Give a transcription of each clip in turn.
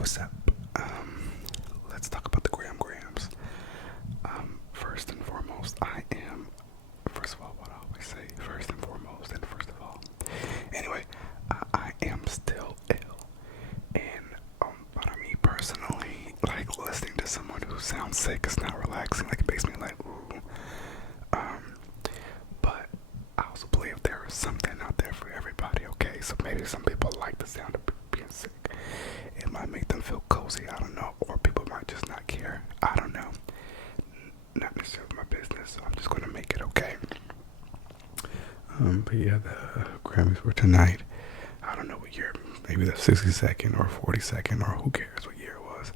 what's up? Let's talk about the Grams. First and foremost, first of all, what I always say, first and foremost, and first of all. Anyway, I am still ill. And, but me personally, like, listening to someone who sounds sick is not relaxing. Like, it makes me like, ooh. But I also believe there is something out there for everybody, okay? So maybe some people like the sound of being sick. It might make them feel cozy, I don't know. Or people might just not care. I don't know. Not necessarily my business, so I'm just gonna make it okay. But yeah, the Grammys were tonight. I don't know what year, maybe the 62nd or 42nd, or who cares what year it was.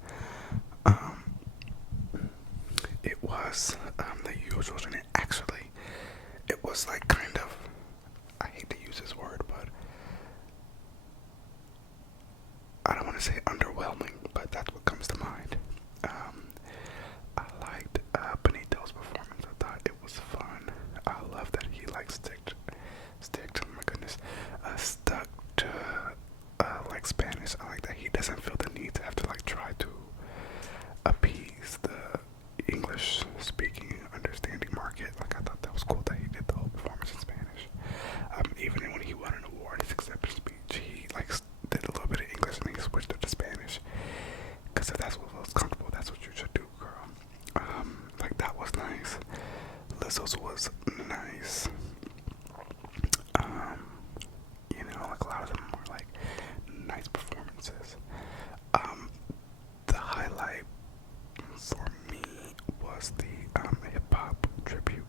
It was the usual, and actually, it was like kind of, I hate to use this word, but I don't want to say underwhelming, but that's what comes to mind. I liked Benito's performance. I thought it was fun. I love that he like my goodness, stuck to like Spanish. I like that he doesn't feel the need to have to like try to appease the English speaking, understanding market. Like I thought that was cool that he did the whole performance in Spanish. Even when he won an award, his acceptance speech, he like did a little bit of English and he switched it to Spanish. Because if that's what feels comfortable, that's what you should do, girl. Like that was nice. Lizzo's was nice. Like a lot of them were like nice performances. The highlight for me was the hip hop tribute,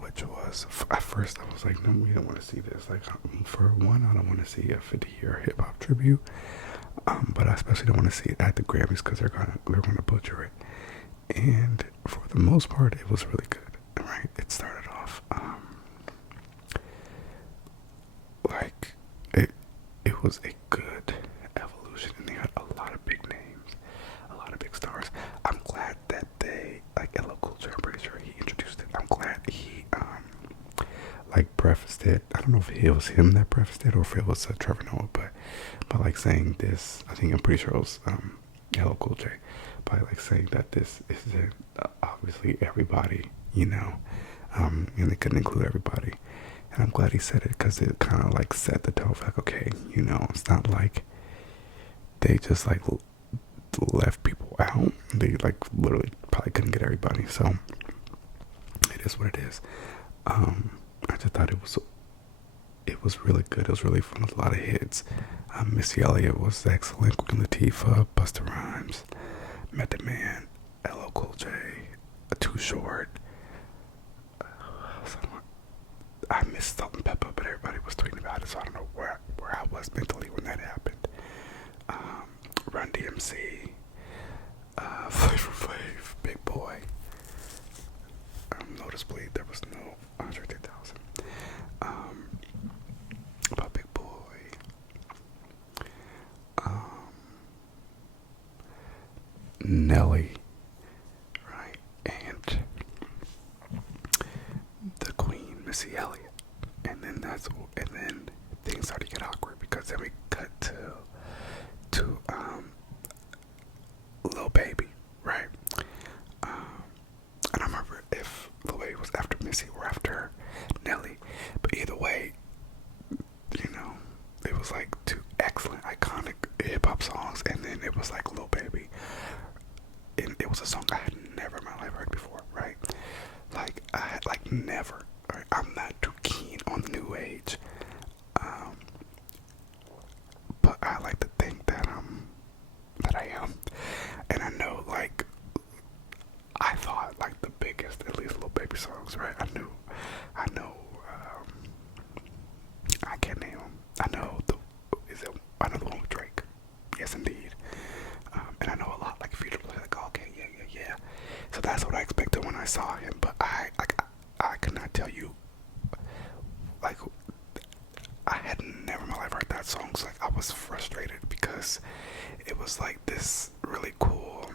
which was at first I was like, no, we don't want to see this. Like, for one, I don't want to see a 50-year hip hop tribute. But I especially don't want to see it at the Grammys because they're gonna butcher it. And for the most part, it was really good. Right? It started off like it was a good evolution, and they had a lot of big names, a lot of big stars. I'm glad that they like LL Cool J. I'm pretty sure he introduced it. I'm glad he like prefaced it. I don't know if it was him that prefaced it or if it was Trevor Noah, but by like saying this, I'm pretty sure it was LL Cool J, by like saying that this isn't obviously everybody, and they couldn't include everybody. And I'm glad he said it because it kind of like set the tone for like, okay, it's not like they just like left people out. They like literally probably couldn't get everybody. So it is what it is. I just thought it was really good. It was really fun. With a lot of hits. Missy Elliott was excellent. Queen Latifah, Busta Rhymes, Method Man, LL Cool J, Too Short. I missed Salt and Pepper, but everybody was tweeting about it, so I don't know where I was mentally when that happened. Run DMC, Flavor Flav, Big Boy. Noticeably, there was no Andre 3000. But Big Boy, Nelly, right, and the Queen, Missy Elliott. And then things started to get awkward because then we cut to Lil Baby, right? And I remember if Lil Baby was after Missy or after Nelly, but either way, it was like two excellent, iconic hip hop songs, and then it was like Lil Baby, and it was a song I had never in my life heard before, right? Like I had like never. Right? I'm not too keen on the new age, but I like to think that I am, and I know like I thought like the biggest, at least Lil Baby songs, right? I know. I can't name them. I know the one with Drake. Yes, indeed. And I know a lot like Future Play. Like, okay, yeah. So that's what I expected when I saw him. But I could not tell you. Like, I had never in my life heard that song. So like, I was frustrated because it was like this really cool,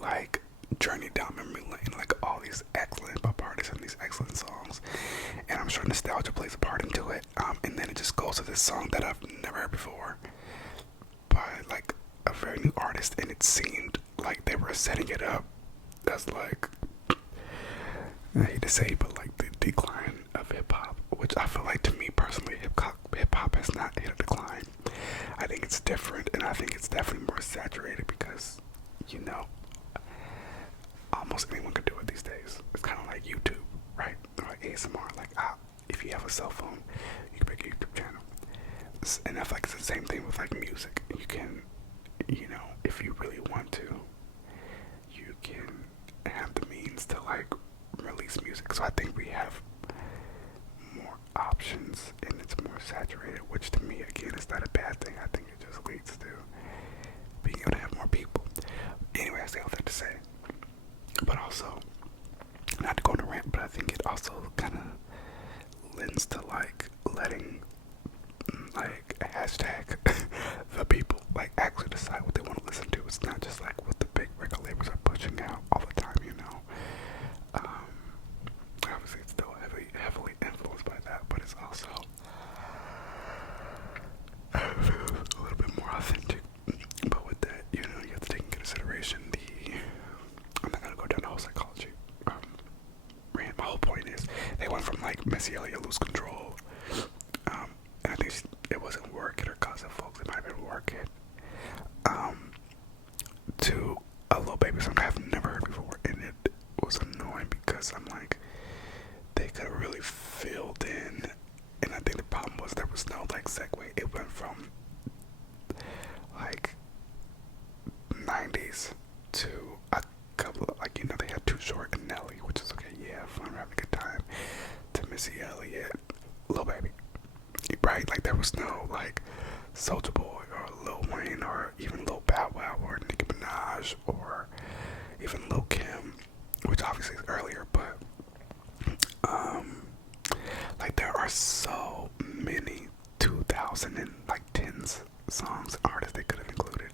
like, journey down memory lane. Like all these excellent pop artists and these excellent songs, and I'm sure nostalgia plays a part into it. And then it just goes to this song that I've never heard before by like artist, and it seemed like they were setting it up as like, I hate to say, but like the decline of hip hop, which I feel like, to me personally, hip hop has not hit a decline. I think it's different, and I think it's definitely more saturated because, you know, almost anyone can do it these days. It's kind of like YouTube, right? Or like ASMR. Like, if you have a cell phone, you can make a YouTube channel. And I feel like it's the same thing with like music. You can, you know, if you really want to, you can have the means to like release music. So I think we have more options and it's more saturated, which to me, again, is not a bad thing. I think it just leads to being able to have more people. Anyway, I say all that to say, but also, not to go on a rant, but I think it also kind of lends to like letting like hashtag the people like actually decide what they want to listen to. It's not just like what the big record labels are pushing out all the time, you know. Obviously it's still heavily influenced by that, but it's also a little bit more authentic. But with that, you know, you have to take into consideration I'm not gonna go down the whole psychology rant. My whole point is they went from like Missy Elliott, Lose Control, and I think it wasn't Work It or Cousin Folks, it might have been Work It, to a Lil Baby song I've never heard before, and it was annoying because I'm like, they could have really filled in, and I think the problem was there was no like segue. It went from like 90s to a couple of, like, you know, they had Too Short and Nelly, which is okay, yeah, fun, we're having a good time, to Missy Elliott, Lil Baby, right? Like there was no like Soulja Boy or Lil Wayne or even Lil Bow Wow or Nicki Minaj or even Lil Kim, which obviously is earlier, but like there are so many 2010s songs and artists they could have included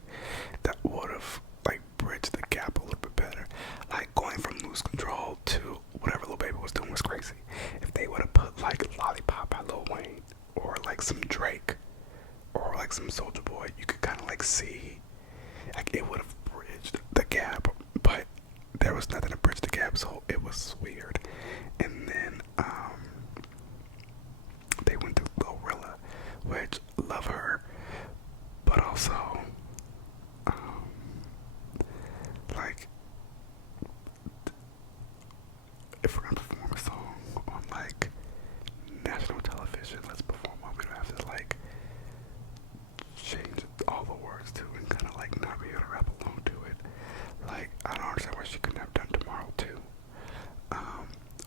that would have like bridged the gap a little bit better. Like going from Lose Control to whatever Lil Baby was doing was crazy. If they would have put like Lollipop by Lil Wayne or like some Drake or like some Soulja Boy, you could kind of like see, like it would have bridged the gap, but there was nothing to bridge the gap, so it was weird. And then they went to Glorilla, which love her, but also like if we're gonna perform a song on like national television, let's perform one. We don't have to like change all the words to and kind of like not be able to rap along to it. Like I don't understand why she couldn't have done Tomorrow too,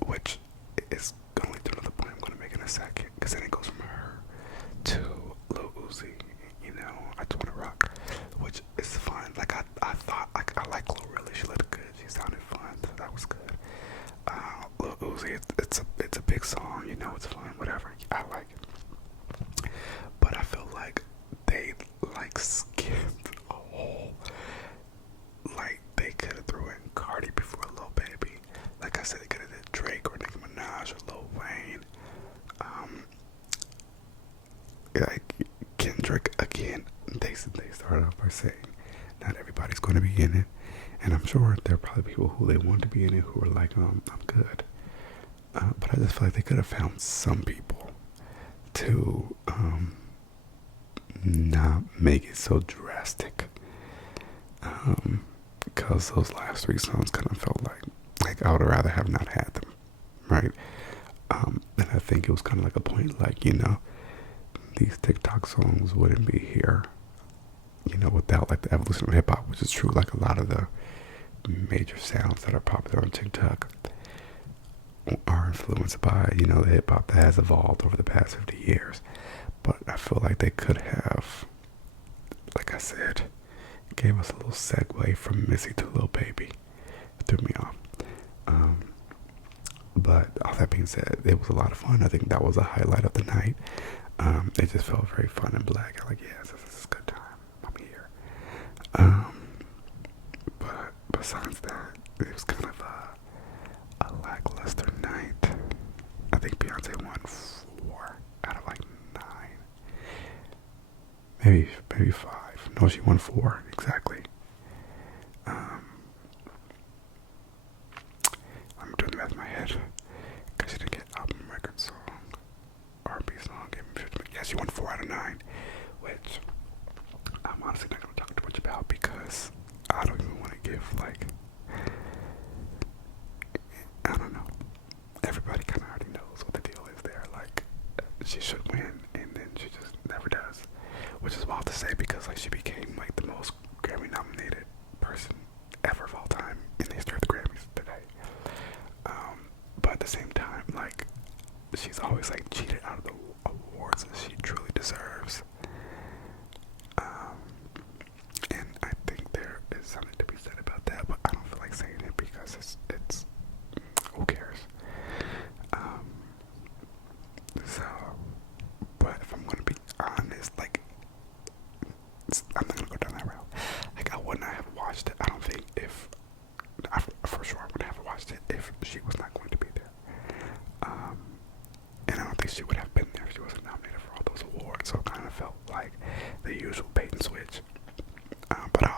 which is gonna lead to another point I'm gonna make in a second, because then it goes from her to Lil Uzi, you know, I Just Wanna Rock, which is fun. Like I thought I like Glorilla, she looked good, she sounded fun, so that was good. Lil Uzi, it's a big song, you know, it's fun, whatever, I like it. But I feel like they like skipped a whole, like they could have threw in Cardi before Lil Baby. Like I said, they could have did Drake or Nicki Minaj or Lil Wayne. Like Kendrick again. They started off by saying not everybody's going to be in it, and I'm sure there are probably people who they want to be in it who are like, I'm good. But I just feel like they could have found some people to not make it so drastic. Because those last three songs kind of felt like I would rather have not had them, right? And I think it was kind of like a point, like, you know, these TikTok songs wouldn't be here, you know, without like the evolution of hip hop, which is true. Like a lot of the major sounds that are popular on TikTok are influenced by, you know, the hip hop that has evolved over the past 50 years. But I feel like they could have, like I said, gave us a little segue from Missy to Lil Baby. It threw me off. But all that being said, it was a lot of fun. I think that was a highlight of the night. It just felt very fun and black. I'm like, yes, this is a good time. I'm here. But besides that, it was kind of a lackluster night. I think Beyonce won 4 out of like 9. Maybe 5. No, she won 4 exactly.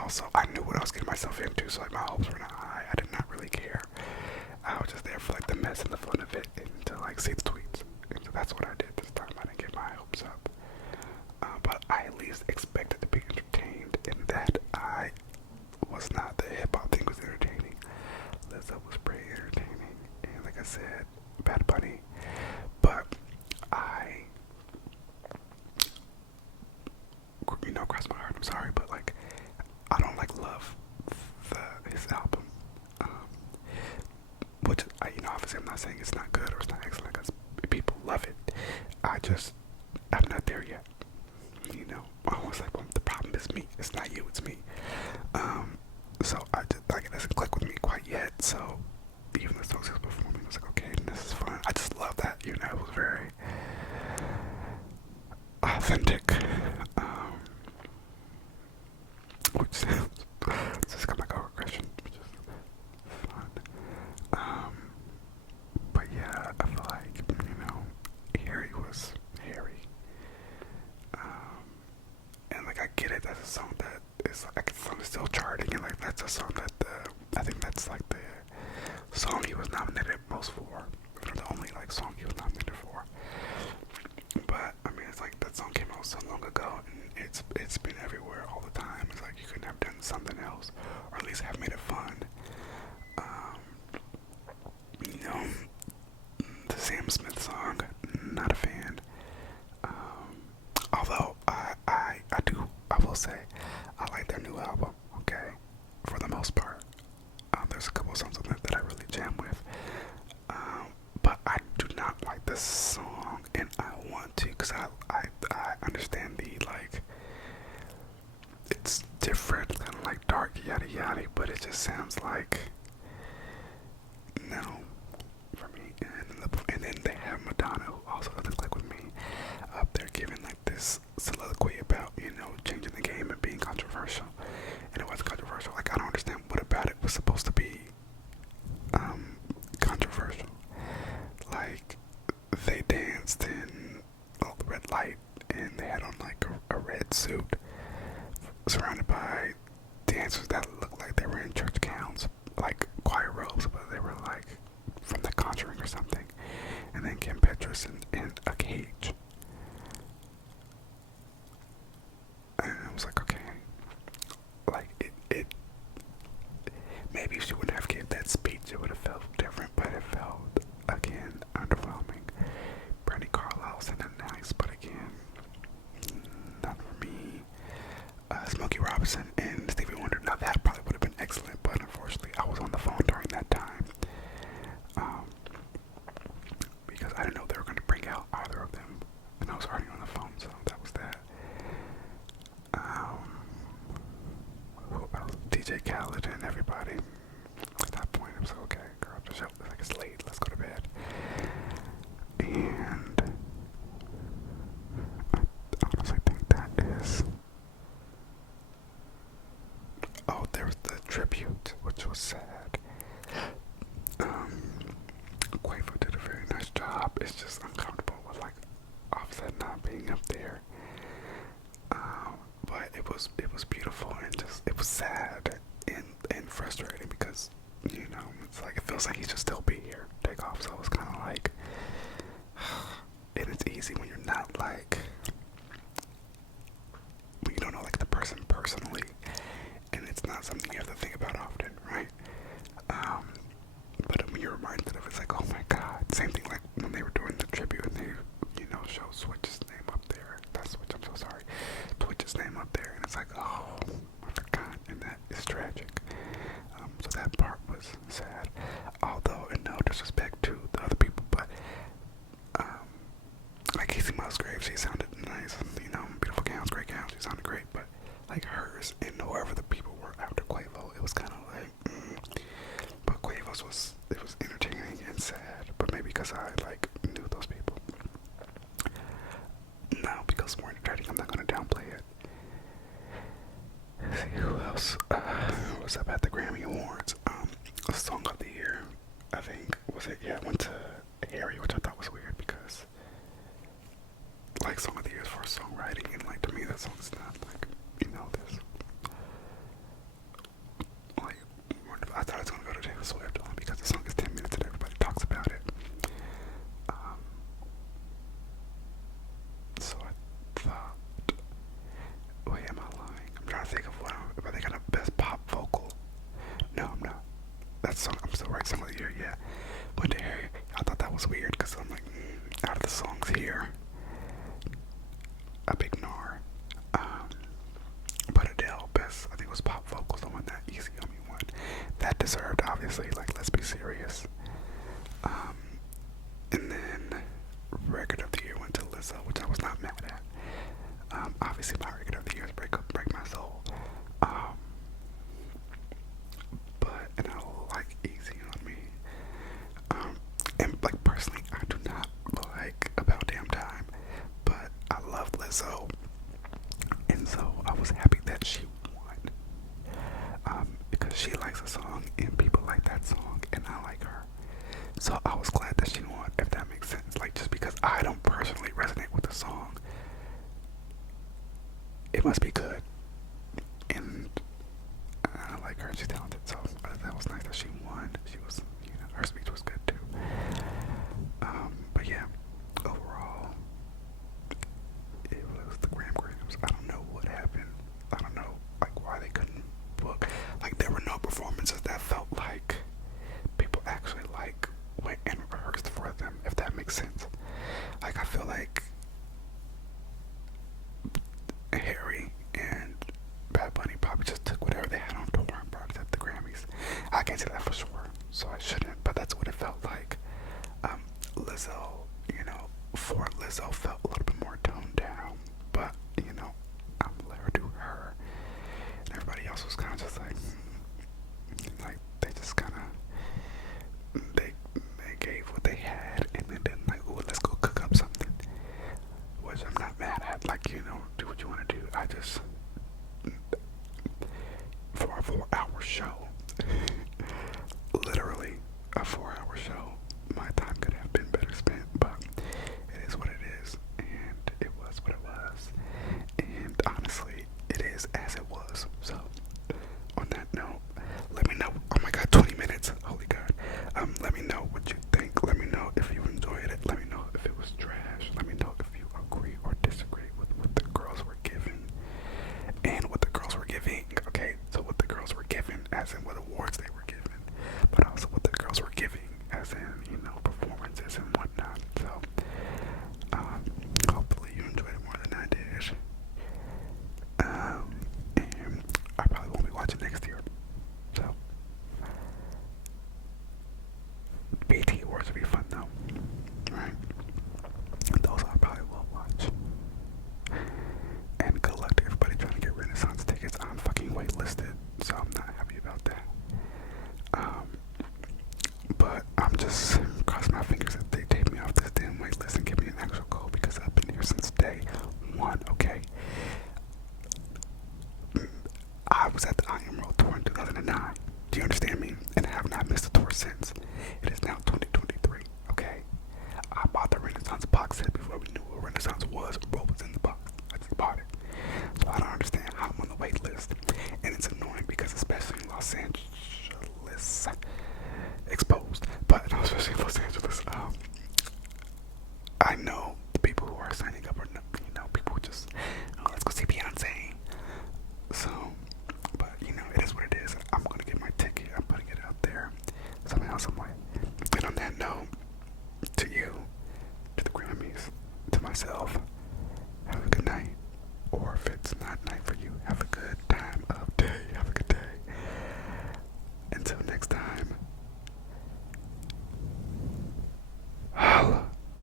also I knew what I was getting myself into, so like my hopes were not high. I did not really care. I was just there for like the mess and the fun of it, and to like see the tweets. And so that's what I did this time. I didn't get my hopes up, but I at least expected to be entertained, and that I was not. The hip hop thing was entertaining. Lizzo was pretty entertaining, and like I said, Bad Bunny. But I, cross my heart. I'm sorry, but like I don't like love his album. Um, which obviously I'm not saying it's not good or it's not excellent because people love it. I'm not there yet. I was like, well, the problem is me. It's not you, it's me. So it doesn't click with me quite yet. So even the songs he was performing, I was like, okay, this is fun. I just love that. It was very authentic. Which sounds just kind of like a regression, which is fun. But yeah, I feel like Harry was Harry. And like I get it, that's a song that is like a song that's still charting, and like that's a song that I think that's like the song he was nominated most for, the only like song he was nominated for. But I mean, it's like that song came out so long ago, and it's been everywhere all the time. It's like you couldn't have done something else, or at least have made it fun. You know, the Sam Smith song, not a fan. Although I will say, I like their new album. Okay, for the most part, there's a couple songs on that I really jam with. But I do not like this song, and I want to, because I understand the like. It's different, kind of like dark yada yada, but it just sounds like no for me. And then they have Madonna, who also doesn't click with me, up there giving like this soliloquy about changing the game and being controversial, and it wasn't controversial. Like I don't understand what about it was supposed to be controversial. Like they danced in the red light, and they had on like a red suit, surrounded by dancers that looked like they were in church gowns, like choir robes, but they were like from The Conjuring or something. And then Kim Petras in a cage. And I was like, okay, like it maybe she wouldn't have gave that speech, it would have felt different, but it felt, again, underwhelming. Brandy Carlisle sounded nice, but again, not for me. Smokey Robinson and Stevie Wonder, now that probably would have been excellent, but unfortunately I was on the phone during that time. Because I didn't know they were going to bring out either of them, and I was already on the phone, so that was that. Who else? DJ Khaled and everybody. At that point, it was like, okay, girl, just like it's late, let's go to bed. And I honestly think that is. Oh, there was the tribute, which was sad. Quavo did a very nice job. It's just uncomfortable with like Offset not being up there. But it was beautiful, and just it was sad and frustrating because it's like it feels like he should still be here. Take off. So it was kind of like, and it's easy when you're not like when you don't know like the person personally, and it's not something you have to think about often, right? But when you're reminded of it, it's like, oh my god. Same thing like when they were doing the tribute and they, show Switch's name up there. That's Switch, I'm so sorry. Twitch's name up there, and it's like, oh, I forgot, and that is tragic. So that part was sad. Although, in no disrespect to the other people, but like Casey Musgraves, she sounded nice. Beautiful gowns, great gowns. She sounded great, but like hers and whoever the people were after Quavo, it was kind of like. But Quavo's was entertaining and sad, but maybe because I like knew those people. No, because more entertaining, I'm not gonna downplay it. Let's see who else was up at the Grammy Awards. Song of the Year, I think was it? Yeah, it went to Harry, which I thought was weird because like Song of the Year is for songwriting, and like to me that song's not like this. was pop vocals on that Easy on Me one. That deserved, obviously, like, let's be serious. And then record of the year went to Lizzo, which I was not mad at. Obviously my record of the year is Break My Soul. But, and I like Easy on Me. And like personally, I do not like About Damn Time, but I love Lizzo, and so I was happy that she won. Because she likes a song and people like that song, and I like her. So I was glad that she won, if that makes sense. Like, just because I don't personally resonate with the song, it must be good. And I like her, she's talented, so that was nice that she won. She was, her speech was good too. But yeah, overall, it was the Grammys. I don't know what happened. I don't know, like, why they couldn't book. Like, there were no performances that felt like people actually, like, went and rehearsed for them, if that makes sense. Like, I feel like Harry and Bad Bunny probably just took whatever they had on tour and brought it at the Grammys. I can't say that for sure, so I shouldn't, but that's what it felt like. Lizzo, for Lizzo felt a little bit more toned down, but, I'm gonna let her do her. And everybody else was kind of just like they just kind of, they gave what they had, and then like, oh, let's go cook up something, which I'm not mad at. Like, do what you want to do. I just, for a 4-hour show, literally a 4-hour show, my time could have been better spent, but it is what it is, and it was what it was, and honestly, it is as it was. So, on that note, let me know. Oh my god, 20 minutes, holy god. Let me know what you think. Let me know if you enjoyed it. Let me know if it was trash. Let me know if you agree or disagree with what the girls were given and what the girls were giving. Okay, so what the girls were given, as in what awards they were given, but also what the girls were giving, as in, performances and whatnot. So, hopefully you enjoyed it more than I did. And I probably won't be watching next year. So, BT Awards will be fun though, right? Those I probably will watch. And good luck to everybody trying to get Renaissance tickets. I'm fucking waitlisted, so I'm not happy about that. But I'm just crossing my fingers that they take me off this damn wait list and give me an actual code, because I've been here since day one, okay? I was at the I Am World Tour in 2009. Do you understand me? And I have not missed a tour since. It is now 2023, okay? I bought the Renaissance box set before we knew what Renaissance was, what was in the box. I just bought it. So I don't understand how I'm on the wait list. And it's annoying because, especially in Los Angeles, exposed, but especially in Los Angeles, I know the people who are signing up are, people who just, let's go see Beyonce. So, but, it is what it is. I'm going to get my ticket. I'm putting it out there somehow, some way. And on that note, to you, to the Grammys, to myself,